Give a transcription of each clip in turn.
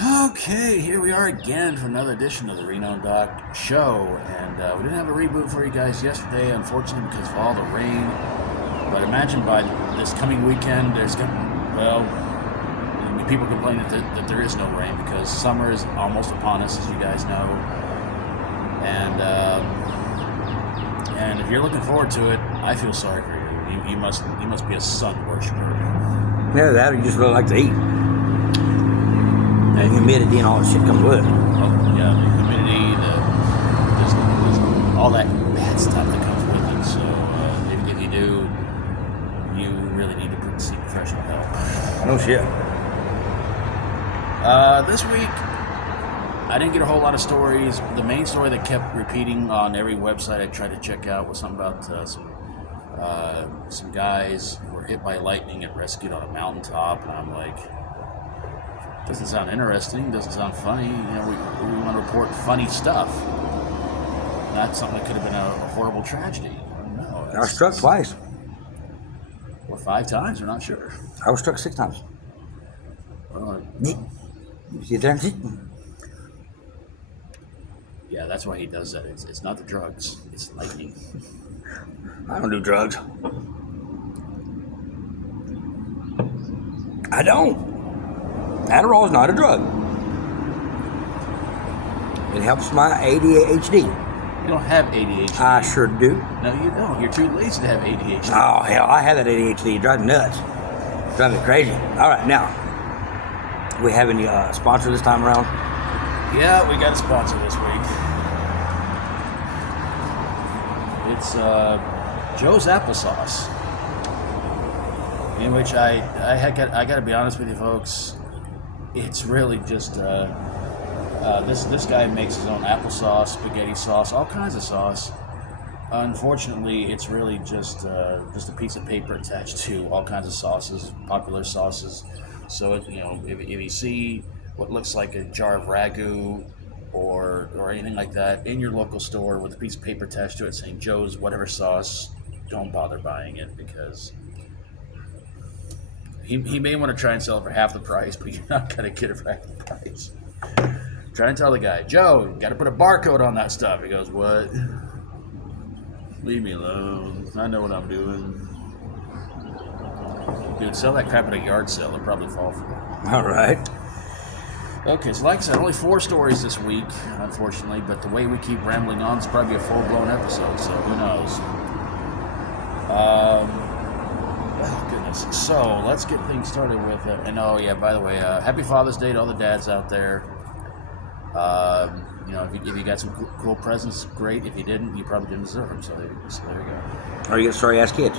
Okay, here we are again for another edition of the Reno and Doc Show, and we didn't have a reboot for you guys yesterday, unfortunately, because of all the rain. But imagine by this coming weekend, there's going to people complaining that there is no rain because summer is almost upon us, as you guys know. And if you're looking forward to it, I feel sorry for you. You must be a sun worshiper. Yeah, that you just really like to eat. And humidity and all that shit comes with it. Oh, yeah, the humidity, there's all that bad stuff that comes with it. So if you do, you really need to seek professional help. No shit. This week, I didn't get a whole lot of stories. The main story that kept repeating on every website I tried to check out was something about some guys who were hit by lightning and rescued on a mountaintop, and I'm like, doesn't sound interesting, doesn't sound funny. You know, we want to report funny stuff, not something that could have been a horrible tragedy. I don't know. I was struck twice. Or 5 times, we're not sure. I was struck 6 times. Well, You see it there? yeah, that's why he does that. It's not the drugs, it's lightning. I don't do drugs. I don't. Adderall is not a drug. It helps my ADHD. You don't have ADHD. I sure do. No, you don't. You're too lazy to have ADHD. Oh, hell, I have that ADHD. It drives me nuts. It drives me crazy. All right, now, we have any sponsor this time around? Yeah, we got a sponsor this week. It's Joe's Applesauce. In which I got to be honest with you folks, it's really just this guy makes his own applesauce, spaghetti sauce, all kinds of sauce. Unfortunately, it's really just a piece of paper attached to all kinds of sauces, popular sauces. So if you see what looks like a jar of ragu or anything like that in your local store with a piece of paper attached to it saying Joe's whatever sauce, don't bother buying it because he may want to try and sell it for half the price, but you're not going to get it for half the price. Try and tell the guy, Joe, you got to put a barcode on that stuff. He goes, what? Leave me alone. I know what I'm doing. Dude, sell that crap at a yard sale. It'll probably fall for it. All right. Okay, so like I said, only 4 stories this week, unfortunately, but the way we keep rambling on, it's probably a full-blown episode, so who knows. Oh, goodness. So, let's get things started with, by the way, happy Father's Day to all the dads out there. If you got some cool presents, great. If you didn't, you probably didn't deserve them, so there you go. Or you get sorry-ass kids.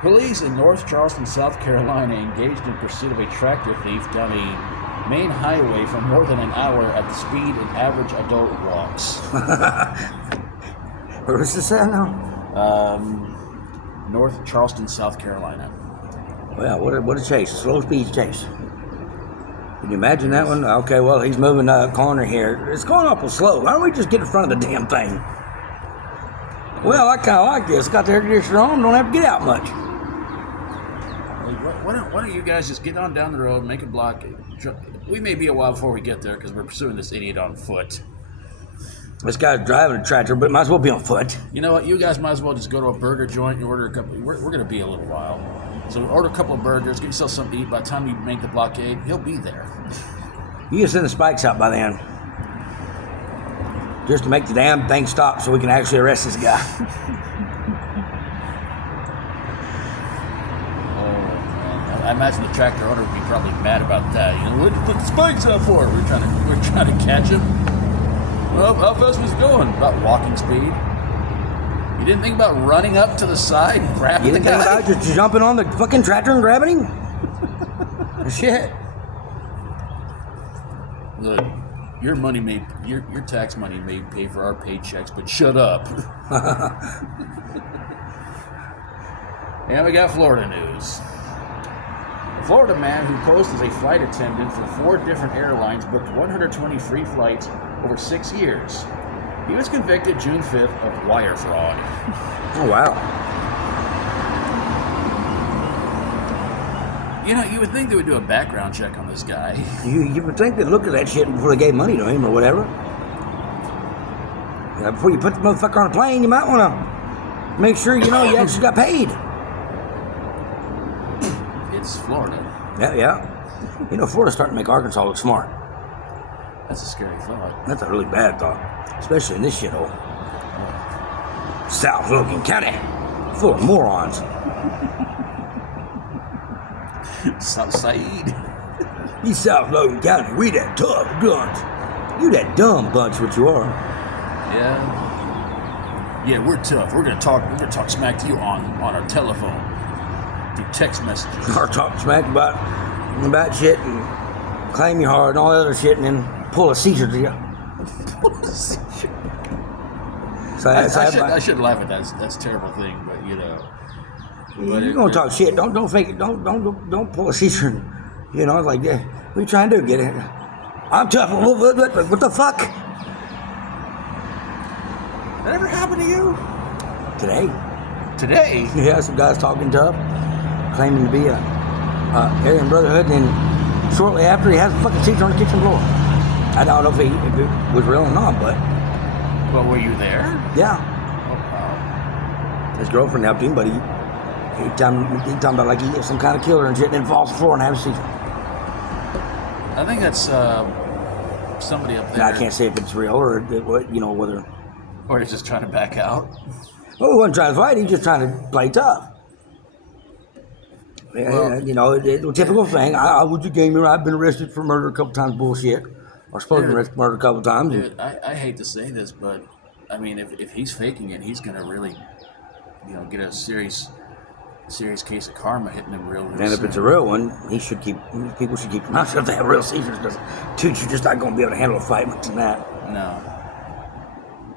Police in North Charleston, South Carolina engaged in pursuit of a tractor thief down a main highway for more than an hour at the speed an average adult walks. Where was this at now? North Charleston, South Carolina. Well, what a chase. A slow speed chase. Can you imagine that one? Okay, well, he's moving a corner here. It's going awful slow. Why don't we just get in front of the damn thing? Well, I kind of like this. Got the air conditioner on. Don't have to get out much. Why don't you guys just get on down the road, make a block? We may be a while before we get there because we're pursuing this idiot on foot. This guy's driving a tractor, but might as well be on foot. You know what? You guys might as well just go to a burger joint and order a couple. We're going to be a little while. So order a couple of burgers, get yourself something to eat. By the time you make the blockade, he'll be there. You can send the spikes out by then. Just to make the damn thing stop so we can actually arrest this guy. I imagine the tractor owner would be probably mad about that. You know, what did you put the spikes out for? We're trying to catch him. Well, how fast was he going? About walking speed. You didn't think about running up to the side and grabbing the guy? You didn't think about just jumping on the fucking tractor and grabbing him? Shit. Look, your tax money may pay for our paychecks, but shut up. And we got Florida news. A Florida man who posed as a flight attendant for 4 different airlines booked 120 free flights over 6 years. He was convicted June 5th of wire fraud. Oh, wow. You know, you would think they would do a background check on this guy. You would think they'd look at that shit before they gave money to him or whatever. Before you put the motherfucker on a plane, you might want to make sure, you actually got paid. It's Florida. Yeah. Florida's starting to make Arkansas look smart. That's a scary thought. That's a really bad thought, especially in this shithole. South Logan County, full of morons. South Side. You South Logan County, we that tough guns. You that dumb bunch, what you are. Yeah, we're tough. We're gonna talk smack to you on our telephone, through text messages. Or talk smack about shit and claim your heart and all that other shit, and then pull a seizure to you. So I shouldn't laugh at that. That's a terrible thing, but you're gonna talk shit. Don't fake it. Don't pull a seizure. It's like, yeah, what are you trying to do? Get it? I'm tough. What the fuck? That ever happened to you? Today? Yeah, some guys talking tough, claiming to be a Aryan Brotherhood, and then shortly after he has a fucking seizure on the kitchen floor. I don't know if it was real or not, but. Well, were you there? Yeah. Oh, wow. His girlfriend helped him, but he talking about like he is some kind of killer and shit, and then falls to the floor and has a seizure. I think that's somebody up there. Now, I can't say if it's real or whether. Or he's just trying to back out. Well, he wasn't trying to fight. He was just trying to play tough. Well, the typical thing. I was a gamer. I've been arrested for murder a couple times. Bullshit. Or supposed to be arrested for murder a couple times. Dude, I hate to say this, but I mean, if he's faking it, he's gonna really, get a serious case of karma hitting him real And if it's a real one, people should keep their mouth shut if they have real seizures, because dude, you're just not gonna be able to handle a fight with that. No.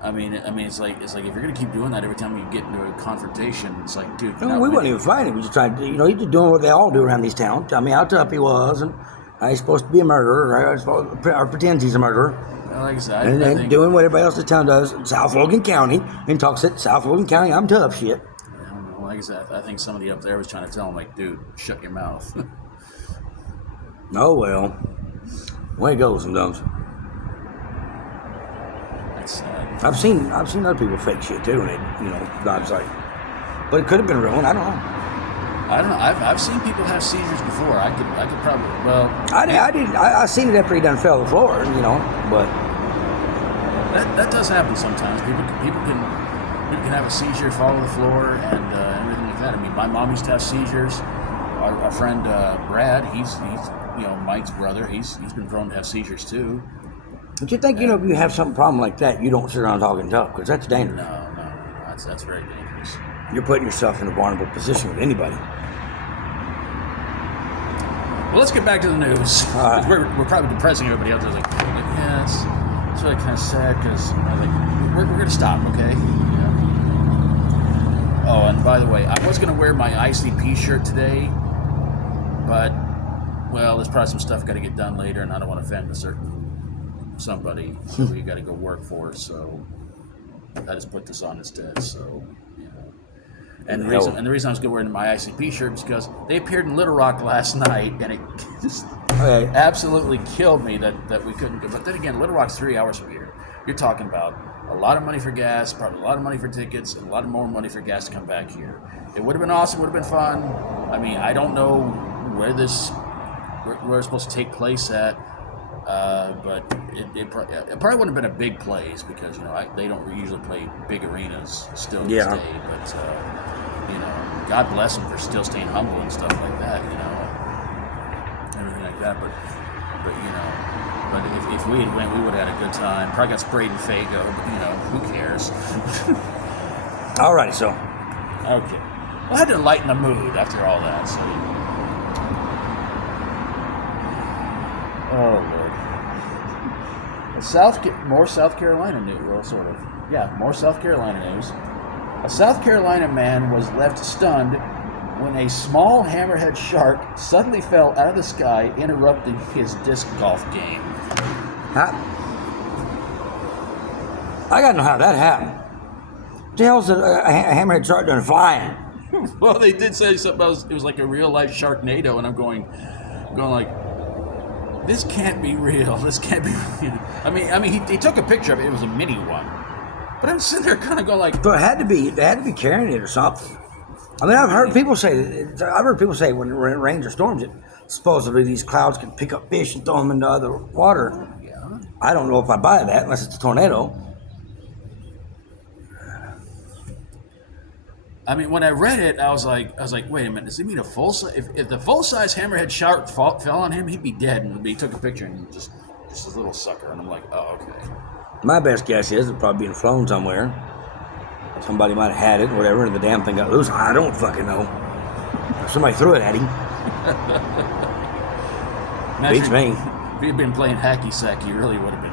I mean, it's like if you're gonna keep doing that every time you get into a confrontation, it's like, dude. We wasn't even fighting. We just tried to, he's just doing what they all do around these towns. Tell me how tough he was, and he's supposed to be a murderer, or pretends he's a murderer. Like I said, and then doing what everybody else in town does, South Logan County, and talks at South Logan County, I'm tough shit. Like I said, I think somebody up there was trying to tell him, like, dude, shut your mouth. Oh well, way it goes sometimes. That's sad. I've seen other people fake shit too, and it, God's like, but it could have been real. I don't know. I don't know. I've seen people have seizures before. I could probably. Well, I didn't. I seen it after he done fell to the floor, but that does happen sometimes. People can have a seizure, fall to the floor, and everything like that. I mean, my mom used to have seizures. Our friend Brad, he's Mike's brother. He's been prone to have seizures too. Don't you think, if you have some problem like that, you don't sit around talking tough, because that's dangerous. No, that's very dangerous. You're putting yourself in a vulnerable position with anybody. Well, let's get back to the news. We're probably depressing everybody else. Like, yeah, it's really kind of sad, because we're going to stop, okay? Yeah. Oh, and by the way, I was going to wear my ICP shirt today, but, well, there's probably some stuff got to get done later, and I don't want to offend somebody who we got to go work for, so I just put this on instead. So, and the reason I was wearing my ICP shirt is because they appeared in Little Rock last night, and it just absolutely killed me that we couldn't go. But then again, Little Rock's 3 hours from here. You're talking about a lot of money for gas, probably a lot of money for tickets, and a lot more money for gas to come back here. It would have been awesome. Would have been fun. I mean, I don't know where it's supposed to take place at. But it probably wouldn't have been a big place, because they don't usually play big arenas still to this day. But God bless them for still staying humble and stuff like that. Everything like that. But if we had went, we would have had a good time. Probably got sprayed in Fago, but who cares? Alrighty, so okay. Well, I had to lighten the mood after all that. So. Oh Lord. More South Carolina news. Well, sort of. Yeah, more South Carolina news. A South Carolina man was left stunned when a small hammerhead shark suddenly fell out of the sky, interrupting his disc golf game. I gotta know how that happened. What the hell's a hammerhead shark doing flying? Well, they did say something about it was like a real life Sharknado, and I'm going like, this can't be real. This can't be real. I mean, he took a picture of it. It was a mini one, but I'm sitting there kind of going like, But it had to be carrying it or something. I mean, I've heard people say when it rains or storms, it supposedly these clouds can pick up fish and throw them into other water. yeah. I don't know if I buy that unless it's a tornado. I mean, when I read it, I was like, wait a minute. Does he mean a full size? If the full size hammerhead shark fell on him, he'd be dead. And he took a picture and just this little sucker. And I'm like, oh, okay. My best guess is it'd probably been flown somewhere. Somebody might have had it, or whatever, and the damn thing got loose. I don't fucking know. Somebody threw it at him. Beats me. If you'd been playing hacky sack, you really would have been.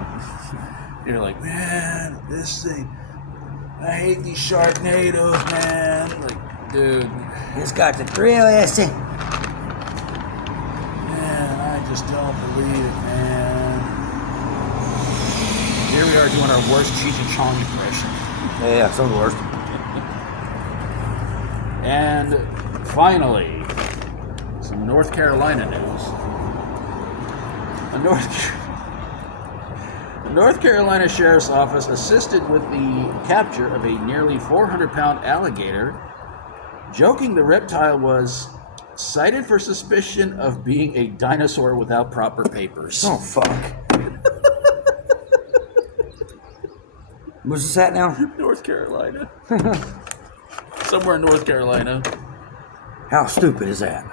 You're like, man, this thing. I hate these Sharknadoes, man. Like, dude. It's got the thrill, is it? Man, I just don't believe it, man. Here we are doing our worst Cheech and Chong impression. Yeah, some of the worst. And finally, some North Carolina news. The North Carolina Sheriff's Office assisted with the capture of a nearly 400-pound alligator, joking the reptile was cited for suspicion of being a dinosaur without proper papers. Oh, fuck. Where's this at now? North Carolina. Somewhere in North Carolina. How stupid is that?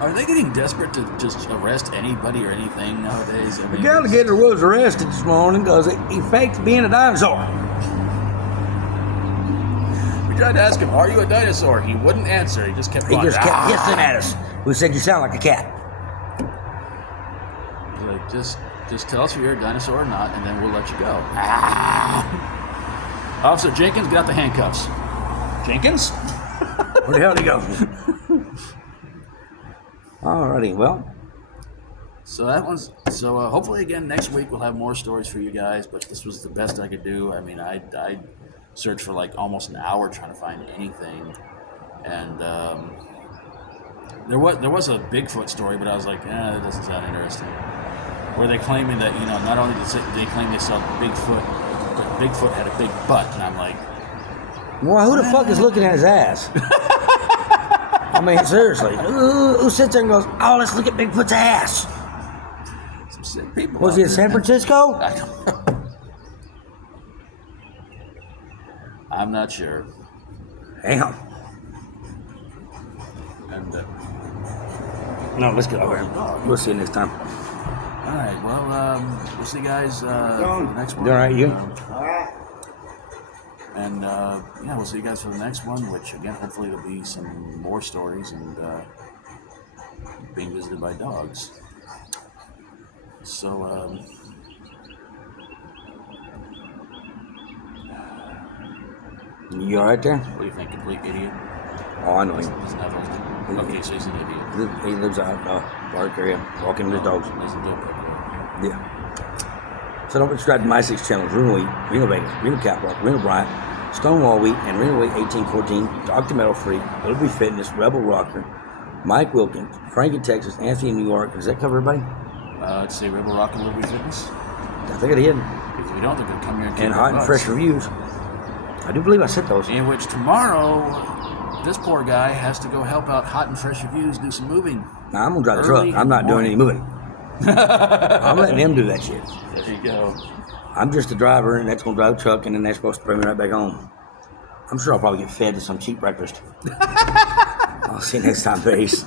Are they getting desperate to just arrest anybody or anything nowadays? I mean, The alligator was arrested this morning because he faked being a dinosaur. We tried to ask him, are you a dinosaur? He wouldn't answer. He just kept He going, just kept hissing at us. We said, you sound like a cat. Like, just tell us if you're a dinosaur or not, and then we'll let you go. Officer Jenkins, get out the handcuffs. Jenkins? Where the hell did he go? Alrighty, well. So hopefully again next week we'll have more stories for you guys, but this was the best I could do. I mean, I searched for like almost an hour trying to find anything, and there was a Bigfoot story, but I was like, that doesn't sound interesting. Where they claiming that, not only did they claim they saw Bigfoot, but Bigfoot had a big butt, and I'm like, Well, who the fuck is looking at his ass? I mean, seriously. Who sits there and goes, oh, let's look at Bigfoot's ass? some sick people. Was he in San Francisco? I don't know. I'm not sure. Damn. And No, let's get over here. We'll see you next time. all right, well, we'll see you guys for the next one. You all right, you? And we'll see you guys for the next one, which again, hopefully there'll be some more stories and being visited by dogs. So, You all right there? what do you think? Complete idiot? Oh, I know him. He's not okay, so he's an idiot. He lives out in the park area, walking with his dogs. He's a dope boy. Yeah. So don't subscribe to my 6 channels: Reno Wheat, Reno Vegas, Reno Caprock, Reno Bryant, Stonewall Wheat, and Reno Wheat 1814, Dr. Metal Freak, Little B Fitness, Rebel Rocker, Mike Wilkins, Frank in Texas, Anthony in New York. Does that cover everybody? Let's say Rebel Rock and Liberty Fitness. I think it did. If we don't, they're going to come here and kick And our hot and butts. fresh reviews. I do believe I said those. In which tomorrow, this poor guy has to go help out Hot and Fresh Reviews do some moving. Now, I'm going to drive the Early truck. I'm not doing any moving. I'm letting him do that shit. There you go. I'm just a driver, and that's going to drive the truck, and then they're supposed to bring me right back home. I'm sure I'll probably get fed to some cheap breakfast. I'll see you next time, peace.